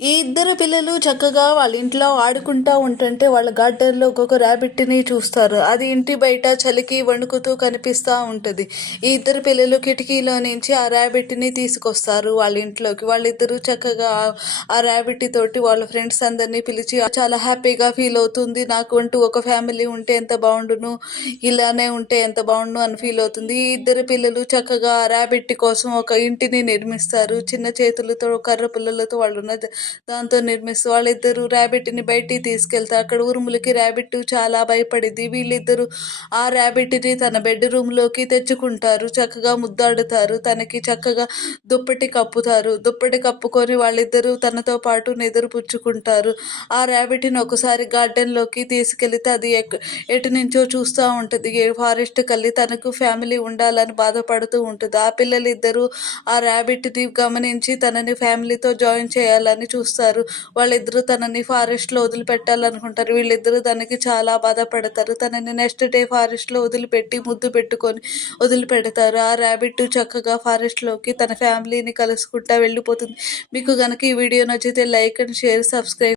ఈ ఇద్దరు పిల్లలు చక్కగా వాళ్ళ ఇంట్లో ఆడుకుంటా ఉంటుంటే వాళ్ళ గార్డెన్లో ఒక్కొక్క ర్యాబిట్ని చూస్తారు. అది ఇంటి బయట చలికి వణుకుతూ కనిపిస్తూ ఉంటుంది. ఈ ఇద్దరు పిల్లలు కిటికీలో నుంచి ఆ ర్యాబిట్ని తీసుకొస్తారు వాళ్ళ ఇంట్లోకి. వాళ్ళిద్దరూ చక్కగా ఆ ర్యాబిట్ తోటి వాళ్ళ ఫ్రెండ్స్ అందరినీ పిలిచి చాలా హ్యాపీగా ఫీల్ అవుతుంది. నాకు అంటూ ఒక ఫ్యామిలీ ఉంటే ఎంత బాగుండును, ఇలానే ఉంటే ఎంత బాగుండు అని ఫీల్ అవుతుంది. ఈ ఇద్దరు పిల్లలు చక్కగా ఆ ర్యాబిట్ కోసం ఒక ఇంటిని నిర్మిస్తారు. చిన్న చేతులతో కర్ర పుల్లలతో వాళ్ళు దాంతో నిర్మిస్తూ వాళ్ళిద్దరూ ర్యాబిట్ని బయటికి తీసుకెళ్తారు. అక్కడ ఉరుములకి ర్యాబిట్ చాలా భయపడిద్ది. వీళ్ళిద్దరూ ఆ ర్యాబిట్ని తన బెడ్రూమ్లోకి తెచ్చుకుంటారు. చక్కగా ముద్దాడుతారు. తనకి చక్కగా దుప్పటి కప్పుతారు. దుప్పటి కప్పుకొని వాళ్ళిద్దరూ తనతో పాటు నిద్రపుచ్చుకుంటారు. ఆ ర్యాబిట్ని ఒకసారి గార్డెన్లోకి తీసుకెళ్తే అది ఎటు నుంచో చూస్తూ ఉంటుంది. ఫారెస్ట్కి వెళ్ళి తనకు ఫ్యామిలీ ఉండాలని బాధపడుతూ ఉంటుంది. ఆ పిల్లలిద్దరూ ఆ ర్యాబిట్ని గమనించి తనని ఫ్యామిలీతో జాయిన్ చేయాలని చూస్తారు. వాళ్ళిద్దరూ తనని ఫారెస్ట్లో వదిలిపెట్టాలనుకుంటారు. వీళ్ళిద్దరూ తనకి చాలా బాధపడతారు. తనని నెక్స్ట్ డే ఫారెస్ట్లో వదిలిపెట్టి ముద్దు పెట్టుకొని వదిలిపెడతారు. ఆ ర్యాబిట్ చక్కగా ఫారెస్ట్లోకి తన ఫ్యామిలీని కలుసుకుంటా వెళ్ళిపోతుంది. మీకు కనుక ఈ వీడియో నచ్చితే లైక్ అండ్ షేర్, సబ్స్క్రైబ్.